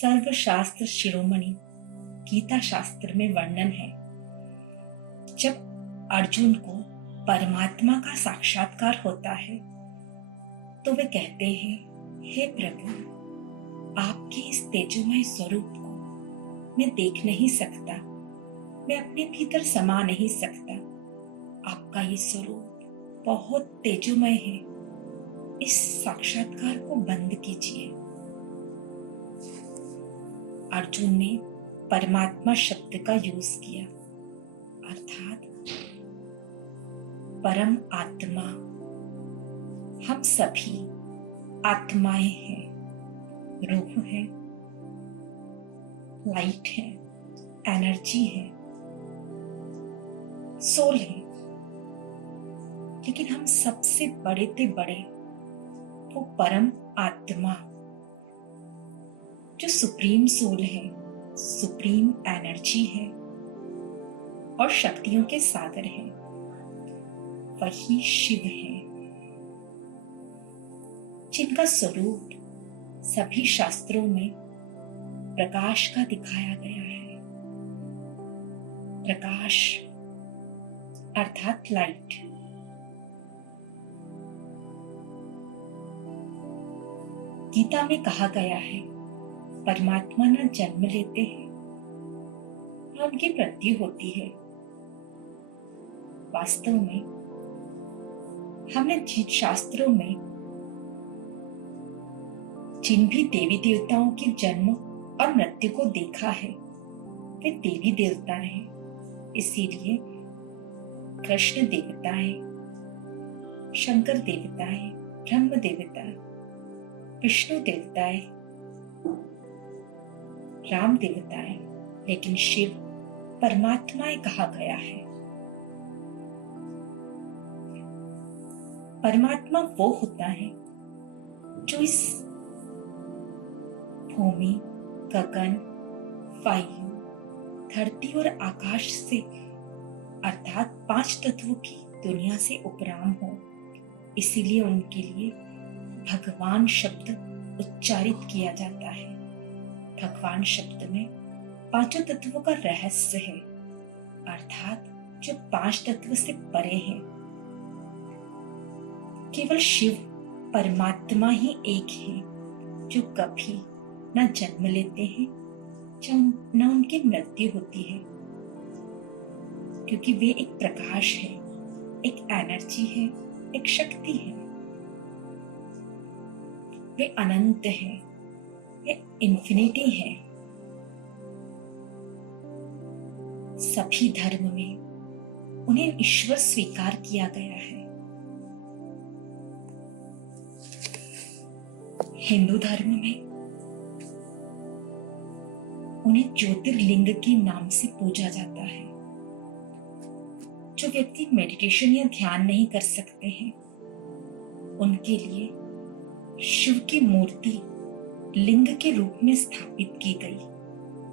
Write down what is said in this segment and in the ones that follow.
सर्वशास्त्र शिरोमणि गीता शास्त्र में वर्णन है। जब अर्जुन को परमात्मा का साक्षात्कार होता है तो वे कहते हैं, हे प्रभु, आपके इस तेजोमय स्वरूप को मैं देख नहीं सकता, मैं अपने भीतर समा नहीं सकता। आपका ये स्वरूप बहुत तेजोमय है, इस साक्षात्कार को बंद कीजिए। अर्जुन ने परमात्मा शब्द का यूज किया, अर्थात परम आत्मा। हम सभी आत्माएं हैं, रूह है, लाइट है, एनर्जी है, सोल है। लेकिन हम सबसे बड़े ते बड़े वो परम आत्मा जो सुप्रीम सोल है, सुप्रीम एनर्जी है और शक्तियों के सागर है, वही शिव है, जिनका स्वरूप सभी शास्त्रों में प्रकाश का दिखाया गया है। प्रकाश अर्थात लाइट। गीता में कहा गया है, परमात्मा न जन्म लेते हैं न उनकी मृत्यु होती है। वास्तव में हमने जिन शास्त्रों में जिन भी देवी देवताओं के जन्म और मृत्यु को देखा है वे देवी देवता हैं। इसीलिए कृष्ण देवता है, शंकर देवता है, ब्रह्म देवता, विष्णु देवता है, राम देवता है, लेकिन शिव परमात्मा कहा गया है। परमात्मा वो होता है जो इस भूमि, गगन, वायु, धरती और आकाश से अर्थात 5 तत्वों की दुनिया से उपराम हो। इसीलिए उनके लिए भगवान शब्द उच्चारित किया जाता है। भगवान शब्द में 5 तत्वों का रहस्य है, अर्थात जो 5 तत्व से परे है। केवल शिव परमात्मा ही एक है जो कभी न जन्म लेते हैं न उनकी मृत्यु होती है, क्योंकि वे एक प्रकाश है, एक एनर्जी है, एक शक्ति है। वे अनंत है, वे इन्फिनिटी है। सभी धर्म में उन्हें ईश्वर स्वीकार किया गया है। हिंदू धर्म में उन्हें ज्योतिर्लिंग के नाम से पूजा जाता है। जो व्यक्ति मेडिटेशन या ध्यान नहीं कर सकते हैं, उनके लिए शिव की मूर्ति लिंग के रूप में स्थापित की गई,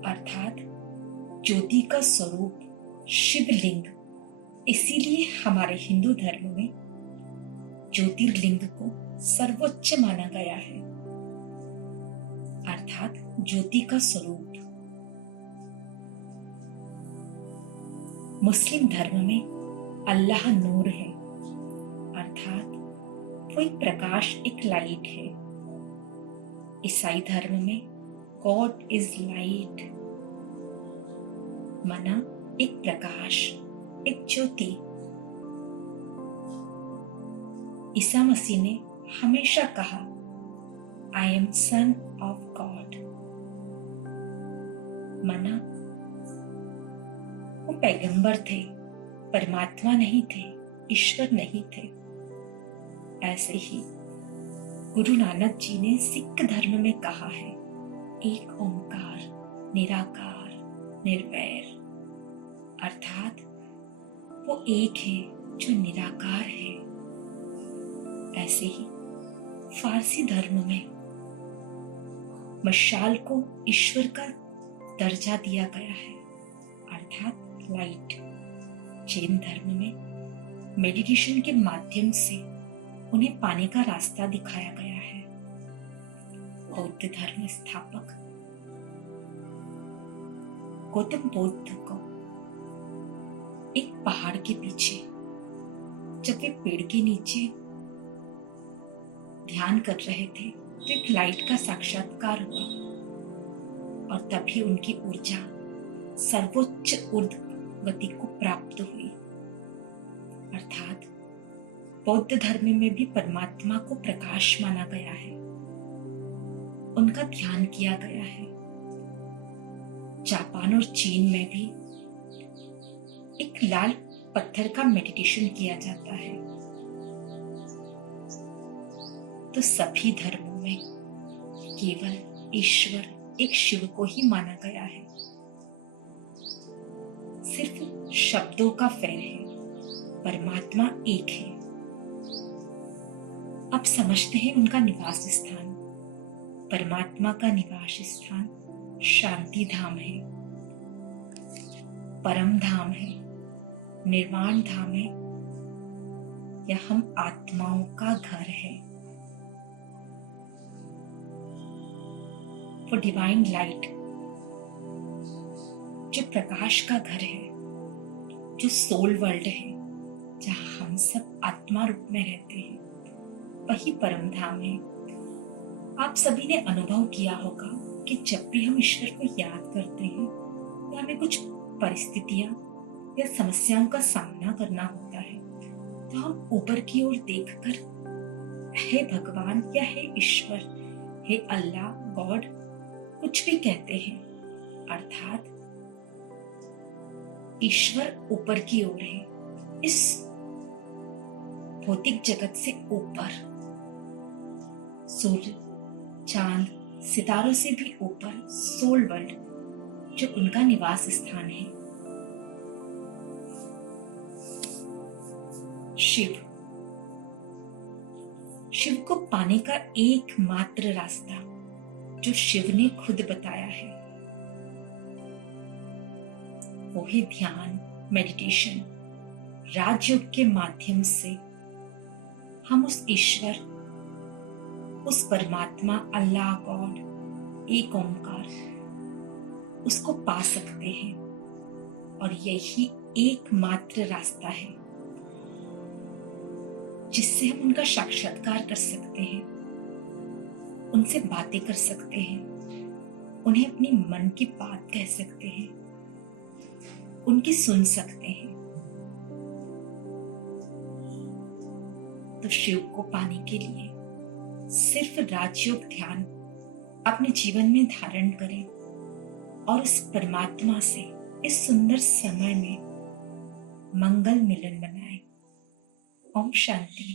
अर्थात ज्योति का स्वरूप शिवलिंग। इसीलिए हमारे हिंदू धर्म में ज्योतिर्लिंग को सर्वोच्च माना गया है, अर्थात ज्योति का स्वरूप। मुस्लिम धर्म में अल्लाह नूर है, अर्थात वो एक प्रकाश, एक लाइट है। ईसाई धर्म में गॉड इज लाइट, माना एक प्रकाश, एक ज्योति। ईसा मसीह ने हमेशा कहा, I am son of God, माना वो पैगंबर थे, परमात्मा नहीं थे, ईश्वर नहीं थे। ऐसे ही गुरु नानक जी ने सिख धर्म में कहा है, एक ओंकार, निराकार, निर्वैर, अर्थात वो एक है जो निराकार है। ऐसे ही फारसी धर्म में मशाल को ईश्वर का दर्जा दिया गया है, अर्थात लाइट। जैन धर्म में मेडिटेशन के माध्यम से उन्हें पाने का रास्ता दिखाया गया है। बौद्ध धर्म स्थापक गौतम बुद्ध को एक पहाड़ के पीछे जब वे पेड़ के नीचे ध्यान कर रहे थे तो एक लाइट का साक्षात्कार हुआ और तभी उनकी ऊर्जा सर्वोच्च ऊर्ध्व गति को प्राप्त हुई। अर्थात बौद्ध धर्म में भी परमात्मा को प्रकाश माना गया है, उनका ध्यान किया गया है। जापान और चीन में भी एक लाल पत्थर का मेडिटेशन किया जाता है। तो सभी धर्मों में केवल ईश्वर एक शिव को ही माना गया है, सिर्फ शब्दों का फेर है, परमात्मा एक है। अब समझते हैं उनका निवास स्थान। परमात्मा का निवास स्थान शांति धाम है, परम धाम है, निर्वाण धाम है, या हम आत्माओं का घर है। वो डिवाइन लाइट जो प्रकाश का घर है, जो सोल वर्ल्ड है, जहां हम सब आत्मा रूप में रहते हैं, वही परम धाम है। आप सभी ने अनुभव किया होगा कि जब भी हम ईश्वर को याद करते हैं या हमें कुछ परिस्थितियां या समस्याओं का सामना करना होता है तो हम ऊपर की ओर देखकर हे भगवान या हे ईश्वर, हे अल्लाह, गॉड कुछ भी कहते हैं। अर्थात ईश्वर ऊपर की ओर है, इस भौतिक जगत से ऊपर, सूर्य, चांद, सितारों से भी ऊपर सोल वर्ल्ड जो उनका निवास स्थान है। शिव को पाने का एकमात्र रास्ता जो शिव ने खुद बताया है वो है ध्यान, मेडिटेशन। राजयोग के माध्यम से हम उस ईश्वर, उस परमात्मा, अल्लाह, गॉड, एक ओंकार, उसको पा सकते हैं। और यही एकमात्र रास्ता है जिससे हम उनका साक्षात्कार कर सकते हैं, उनसे बातें कर सकते हैं, उन्हें अपनी मन की बात कह सकते हैं, उनकी सुन सकते हैं। तो शिव को पाने के लिए सिर्फ राजयोग ध्यान अपने जीवन में धारण करें और उस परमात्मा से इस सुंदर समय में मंगल मिलन बनाएं। ओम शांति।